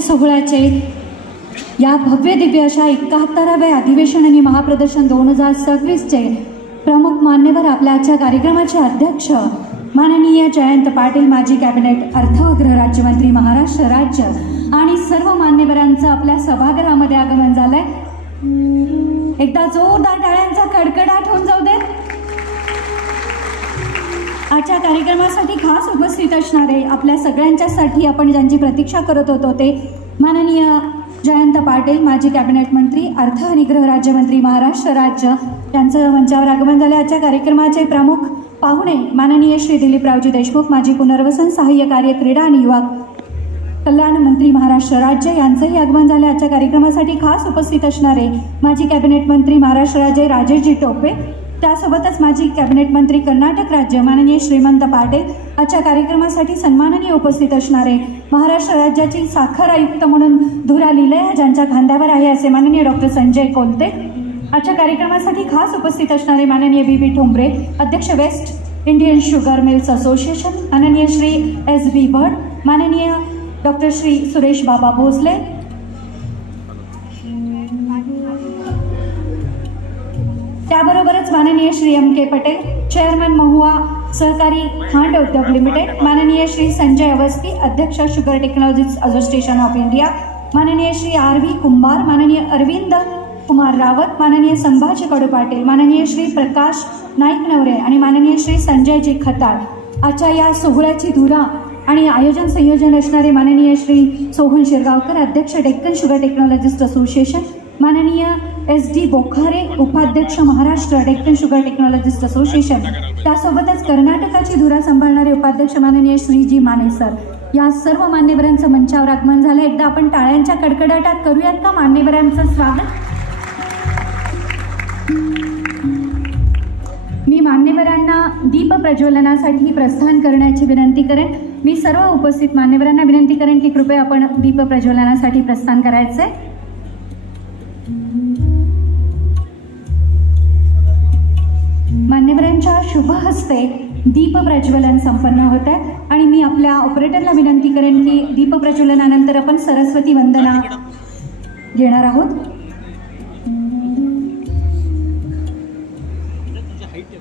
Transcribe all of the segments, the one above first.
सोहळ्याचे या भव्य दिव्य अशा 71व्या अधिवेशन आणि महाप्रदर्शन 2026चे प्रमुख मान्यवर आपल्या आजच्या कार्यक्रमाचे अध्यक्ष माननीय जयंत पाटील, माजी कॅबिनेट अर्थ व गृह राज्यमंत्री महाराष्ट्र राज्य आणि सर्व मान्यवरांचं आपल्या सभागृहामध्ये आगमन झालंय. एकदा जोरदार टाळ्यांचा कडकडाट होऊन जाऊ दे. आजच्या कार्यक्रमासाठी खास उपस्थित असणारे आपल्या सगळ्यांच्यासाठी आपण ज्यांची प्रतीक्षा करत होतो ते माननीय जयंत पाटील, माजी कॅबिनेट मंत्री अर्थ आणि गृह राज्यमंत्री महाराष्ट्र राज्य यांचं मंचावर आगमन झाले. आजच्या कार्यक्रमाचे प्रमुख पाहुणे माननीय श्री दिलीपरावजी देशमुख, माजी पुनर्वसन, सहाय्य कार्य, क्रीडा आणि युवा कल्याण मंत्री महाराष्ट्र राज्य यांचंही आगमन झाले. आजच्या कार्यक्रमासाठी खास उपस्थित असणारे माजी कॅबिनेट मंत्री महाराष्ट्र राज्य राजेशजी टोपे, त्यासोबतच माजी कॅबिनेट मंत्री कर्नाटक राज्य माननीय श्रीमंत पाटील. आजच्या कार्यक्रमासाठी सन्माननीय उपस्थित असणारे महाराष्ट्र राज्याची साखर आयुक्त म्हणून धुरा लिहिलंय ज्यांच्या खांद्यावर आहे असे माननीय डॉक्टर संजय कोलते. आजच्या कार्यक्रमासाठी खास उपस्थित असणारे माननीय बी ठोंबरे, अध्यक्ष West Indian sugar mills association, माननीय श्री S.B. भट, माननीय डॉक्टर श्री सुरेश बाबा भोसले, त्याबरोबरच माननीय श्री M.K. पटेल, चेअरमन महुआ सहकारी खांड उद्योग लिमिटेड, माननीय श्री संजय अवस्थी, अध्यक्ष sugar technologies association of India, माननीय श्री R.V. कुंभार, माननीय अरविंद कुमार रावत, माननीय संभाजी कडू पाटील, माननीय श्री प्रकाश नाईक नवरे आणि माननीय श्री संजयजी खताळ. आजच्या या सोहळ्याची धुरा आणि आयोजन संयोजन असणारे माननीय श्री सोहन शिरगावकर, अध्यक्ष डेक्कन शुगर टेक्नॉलॉजिस्ट असोसिएशन, माननीय S.D. बोखारे, उपाध्यक्ष Maharashtra Deccan sugar technologist association, त्यासोबतच कर्नाटकाची धुरा सांभाळणारे उपाध्यक्ष माननीय श्रीजी माने सर. या सर्व मान्यवरांचं मंचावर आगमन झालं. एकदा आपण टाळ्यांच्या कडकडाटात करूयात का मान्यवरांचं स्वागत. मी मान्यवरांना दीप प्रज्वलनासाठी प्रस्थान करण्याची विनंती करेन. मी सर्व उपस्थित मान्यवरांना विनंती करेन की कृपया आपण दीप प्रज्वलनासाठी प्रस्थान करायचे. मान्यवरांच्या शुभ हस्ते दीप प्रज्वलन संपन्न होत आहे आणि मी आपल्या ऑपरेटरला विनंती करेन की दीप प्रज्वलनानंतर आपण सरस्वती वंदना घेणार आहोत.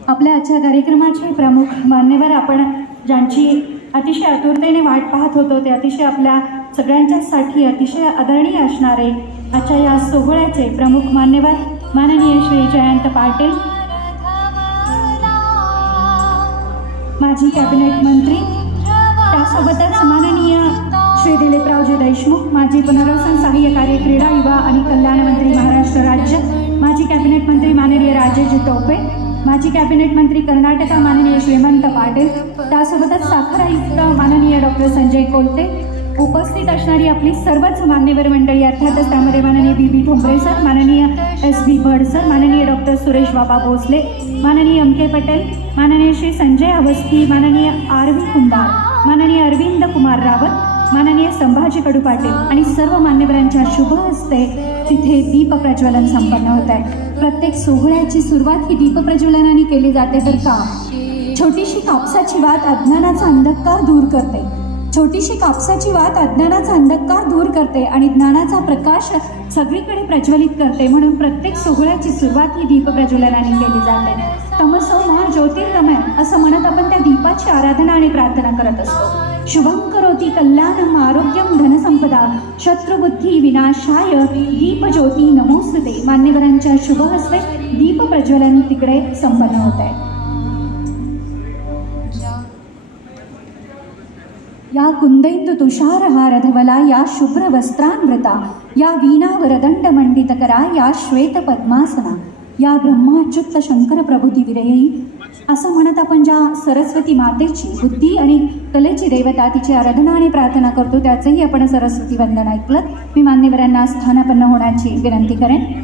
आपल्या आजच्या कार्यक्रमाचे प्रमुख मान्यवर आपण ज्यांची अतिशय आतुरतेने वाट पाहत होतो ते अतिशय आपल्या सगळ्यांच्यासाठी अतिशय आदरणीय असणारे आजच्या या सोहळ्याचे प्रमुख मान्यवर माननीय श्री जयंत पाटील, माजी कॅबिनेट मंत्री, त्यासोबतच माननीय श्री दिलीपरावजी देशमुख, माजी पुनर्वसन, सहाय्य कार्य, क्रीडा, युवा आणि कल्याण मंत्री महाराष्ट्र राज्य, माजी कॅबिनेट मंत्री माननीय राजेशजी टोपे, माजी कॅबिनेट मंत्री कर्नाटक माननीय श्रीमंत पाटील, त्यासोबतच साखर आयुक्त माननीय डॉक्टर संजय कोलते. उपस्थित असणारी आपली सर्वच मान्यवर मंडळी, अर्थातच त्यामध्ये माननीय बी ठोंबरे सर, माननीय S.B. भट सर, माननीय डॉक्टर सुरेश बाबा भोसले, माननीय M.K. पटेल, माननीय श्री संजय अवस्थी, माननीय R.V. कुंभार, माननीय अरविंद कुमार रावत, माननीय संभाजी कडू पाटील आणि सर्व मान्यवरांच्या शुभ हस्ते तिथे दीप प्रज्वलन संपन्न होत आहे. प्रत्येक सोहळ्याची सुरुवात ही दीप प्रज्वलनाने केली जाते तर का? छोटीशी कापसाची वात अज्ञानाचा अंधकार दूर करते. छोटीशी कापसाची वात अज्ञानाचा अंधकार दूर करते आणि ज्ञानाचा प्रकाश सगळीकडे प्रज्वलित करते. म्हणून प्रत्येक सोहळ्याची सुरुवात ही दीप प्रज्वलनाने केली जाते. तमसो मा ज्योतिर्गमय असं म्हणत आपण त्या दीपाची आराधना आणि प्रार्थना करत असतो. शुभं करोति कल्याणम आरोग्यम धनसंपदा शत्रुबुद्धी विनाशाय दीप ज्योती नमोस्तुते. मान्यवरांच्या शुभ हस्ते दीप प्रज्वलन तिकडे संपन्न होत आहे. या कुंदैंदु तुषारहार धवला, या शुभ्र वस्त्रान्वृता, या वीणावरदंड मंडितकरा, या श्वेत पद्मासना, या ब्रह्माच्युत शंकर प्रभुती विरयी असं म्हणत आपण ज्या सरस्वती मातेची, बुद्धी आणि कलेची देवता, तिची आराधना आणि प्रार्थना करतो त्याचंही आपण सरस्वती वंदन ऐकलं. मी मान्यवरांना स्थानापन्न होण्याची विनंती करेन.